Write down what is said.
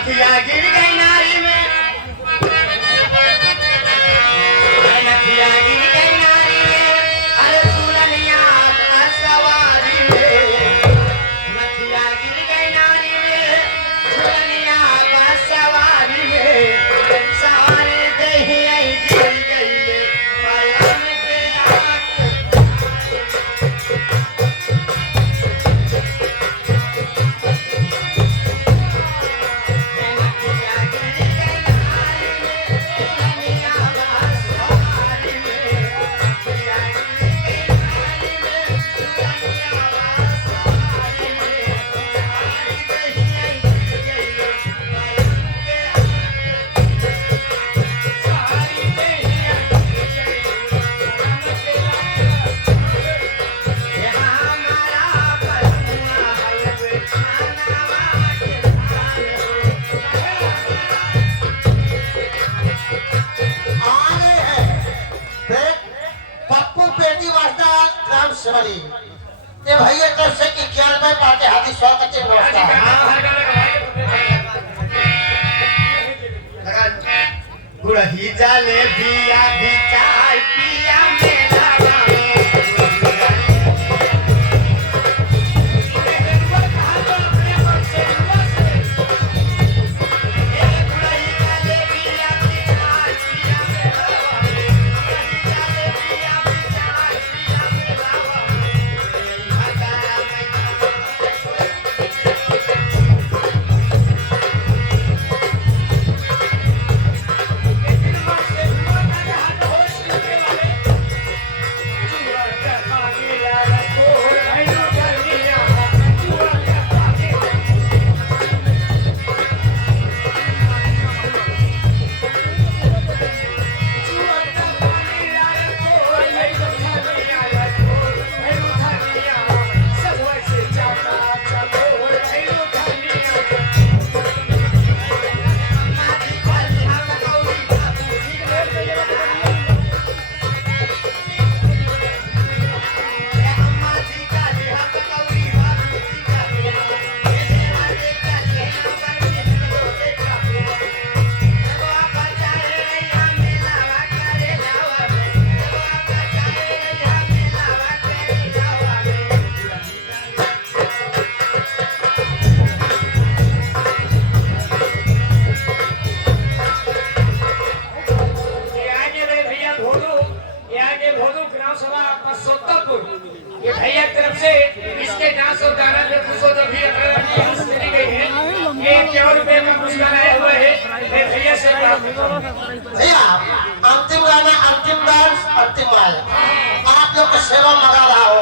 नथिया गिर गई नारी में, नथिया गिर गई नारी में, अरे दुल्हनिया का सवारी में, नथिया गिर गई नारी में, दुल्हनिया का सवारी में, सवारे दही आई गिर गई ले, पलंग के ते भैया तरफ से कि ख्याल में पाटे हाथी स्वागत के व्यवस्था गुड़ही जाले बिया भी चाय पिया मेला ये भैया तरफ से इसके डांस और गाना पे खुश हो तो भी मिली गई है। 1 रुपए का पुरस्कार आया हुआ है भैया से। भैया अंतिम गाना, अंतिम डांस, अंतिम आया, आप लोग की सेवा मगा रहा हो।